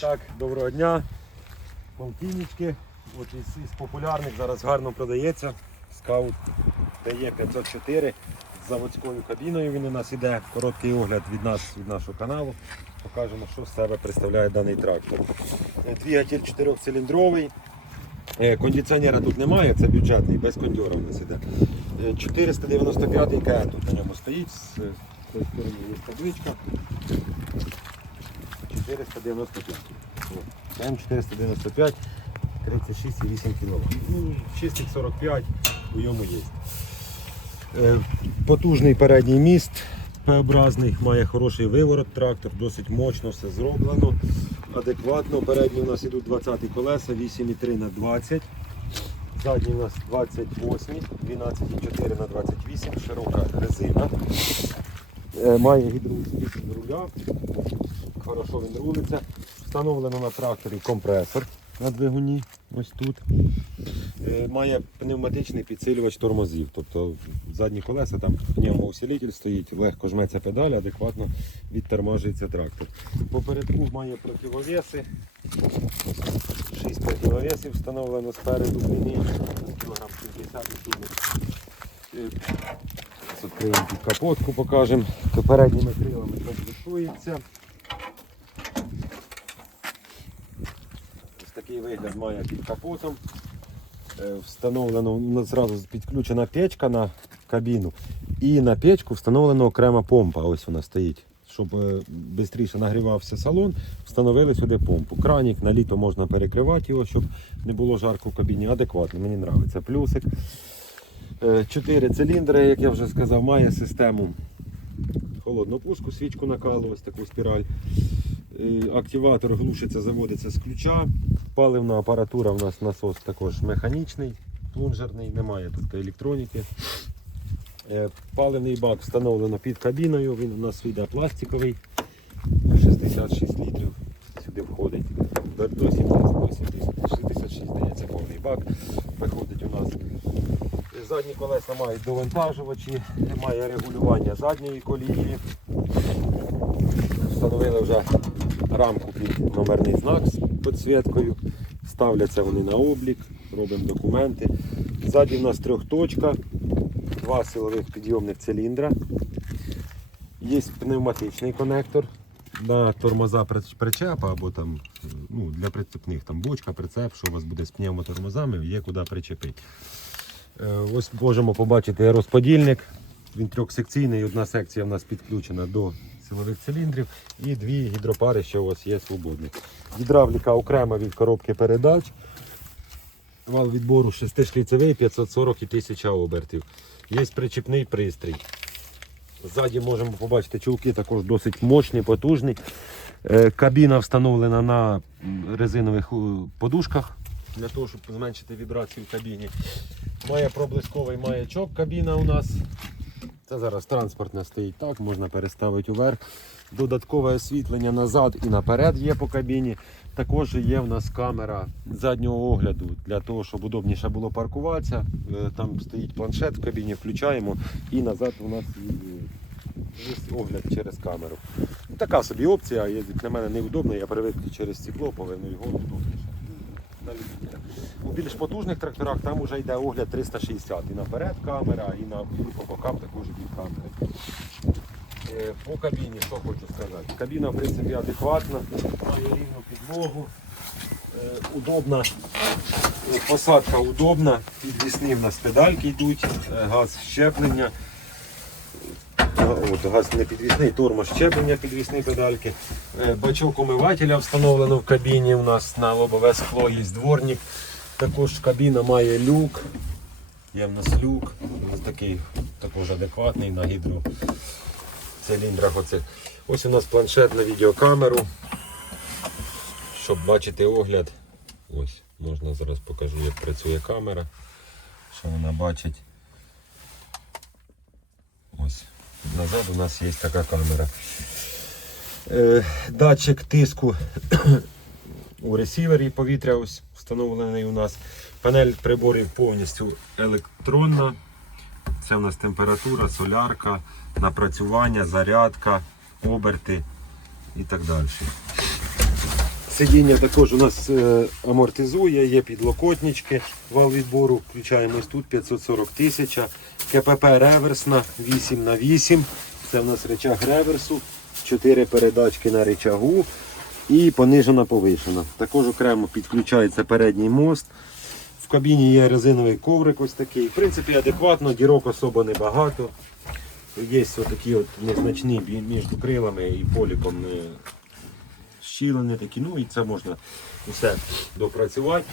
Так, доброго дня. Полтиннички. От із, із популярних зараз гарно продається. Скаут дає 504 з заводською кабіною. Він у нас іде. Короткий огляд від нас, від нашого каналу. Покажемо, що з себе представляє даний трактор. Е, Двигатель 4-циліндровий. Е, Кондиціонера тут немає, це бюджетний, без кондьора у нас іде. Е, 495 КН тут на ньому стоїть. З цієї сторони є табличка. 495. М495, 36,8 кВт. Ну, чистих 45 у ньому є. Е, Потужний передній міст П-образний, має хороший виворот, трактор, досить мощно все зроблено, адекватно. Передні у нас йдуть 20 колеса, 8,3 на 20. Задні у нас 28, 12,4 на 28, широка резина. Е, Має гідроуспіх руля, хорошо він рулиться. Встановлено на тракторі компресор на двигуні, ось тут. Е, Має пневматичний підсилювач тормозів. Тобто задні колеса, там пневмоусилитель стоїть, легко жметься педаль, адекватно відтормажується трактор. Попередку має противовеси. 6 противовесів встановлено спереду длини, кілограм 60 сумі. Відкриємо під капотку, покажемо. Передніми крилами. Ось такий вигляд має під капотом. Е, Встановлено зразу підключена печка на кабіну. І на печку встановлена окрема помпа. Ось вона стоїть. Щоб швидше нагрівався салон, встановили сюди помпу. Кранік на літо можна перекривати його, щоб не було жарко в кабіні. Адекватно, мені подобається. Плюсик. Е, Чотири циліндри, як я вже сказав, має систему холодну пуску, свічку накалу, ось таку спіраль. Е, Активатор глушиться, заводиться з ключа. Паливна апаратура у нас насос також механічний, плунжерний, немає тут електроніки. Е, Паливний бак встановлено під кабіною, він у нас йде пластиковий, 66 літрів сюди входить. До, до 70, до 70, 66 здається повний бак виходить у нас. Задні колеса мають довантажувачі, має регулювання задньої колії. Встановили вже рамку під номерний знак з підсвіткою. Ставляться вони на облік, робимо документи. Ззаді в нас трьохточка, два силових підйомних циліндра. Є пневматичний конектор на тормоза причепа або там, ну, для прицепних там бочка, прицеп, що у вас буде з пневмотормозами, є куди причепити. Е, Ось можемо побачити розподільник. Він трьохсекційний, одна секція в нас підключена до силових циліндрів і дві гідропари, що у вас є свободні. Гідравліка окрема від коробки передач. Вал відбору 6-шліцевий 540 і 1000 обертів. Є причіпний пристрій. Ззаді можемо побачити чулки також досить мощні, потужні. Е, Кабіна встановлена на резинових е, подушках для того, щоб зменшити вібрацію в кабіні. Має проблисковий маячок кабіна у нас. Це зараз транспортна стоїть так, можна переставити уверх. Додаткове освітлення назад і наперед є по кабіні. Також є в нас камера заднього огляду для того, щоб удобніше було паркуватися. Е, Там стоїть планшет в кабіні, включаємо і назад у нас є огляд через камеру. Така собі опція, є- для мене неудобно, я привик через стекло, поверну його удобніше. У більш потужних тракторах там вже йде огляд 360. І наперед камера, і на по бокам також дві камери. Е, По кабіні, що хочу сказати. Кабіна в принципі адекватна, має рівну підлогу, е, удобна, посадка удобна, підвісні в нас педальки йдуть, е, газ щеплення. От, газ не підвісний, тормоз щеплення, підвісні педальки. Е, Бачок умивателя встановлено в кабіні. У нас на лобове скло є дворник. Також кабіна має люк. Є в нас люк, такий також адекватний на гідроциліндрах. Оце. Ось у нас планшет на відеокамеру. Щоб бачити огляд. Ось, можна зараз покажу, як працює камера. Що вона бачить. Ось. Назад у нас є така камера. Е, датчик тиску у ресівері повітря ось встановлений у нас. Панель приборів повністю електронна. Це у нас температура, солярка, напрацювання, зарядка, оберти і так далі. Сидіння також у нас е, амортизує, є підлокотнички, вал відбору, включаємось тут 540 тисяч. КПП реверсна 8 на 8 Це в нас речаг реверсу, 4 передачки на речагу і понижена повишена. Також окремо підключається передній мост. В кабіні є резиновий коврик ось такий. В принципі, адекватно, дірок особо небагато. Є такі от незначні між крилами і поліпом е, щілини такі, ну і це можна все допрацювати.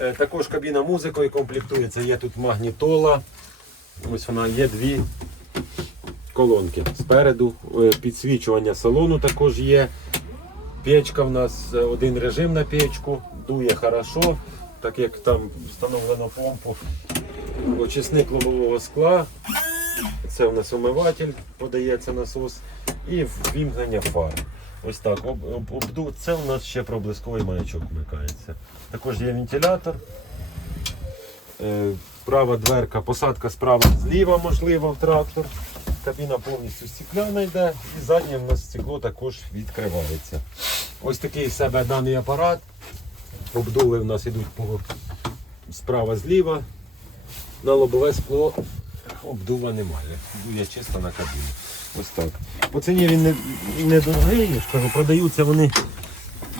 Е, Також кабіна музикою комплектується, є тут магнітола. Ось вона є дві колонки. Спереду е, підсвічування салону також є. Печка в нас е, один режим на печку, дує хорошо, так як там встановлено помпу. Очисник лобового скла. Це у нас омиватель, подається насос. І ввімкнення фар. Ось так. Це у нас ще проблисковий маячок вмикається. Також є вентилятор. Е, права дверка, посадка справа зліва можлива в трактор. Кабіна повністю стекляна йде і заднє в нас стекло також відкривається. Ось такий себе даний апарат. Обдуви в нас йдуть по справа зліва. На лобове скло обдува немає. Дує чисто на кабіну. Ось так. По ціні він не, не дорогий, кажу, продаються вони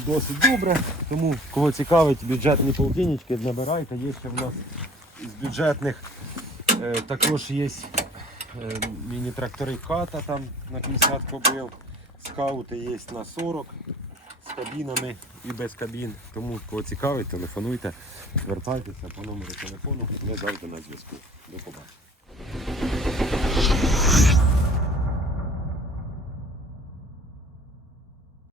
досить добре. Тому кого цікавить бюджетні полтиннички, набирайте. Є ще в нас з бюджетних е, також є е, міні-трактори ката там на 50 кобил. Скаути є на 40 з кабінами і без кабін. Тому кого цікавить, телефонуйте, звертайтеся по номеру телефону. Ми завжди на зв'язку. До побачення.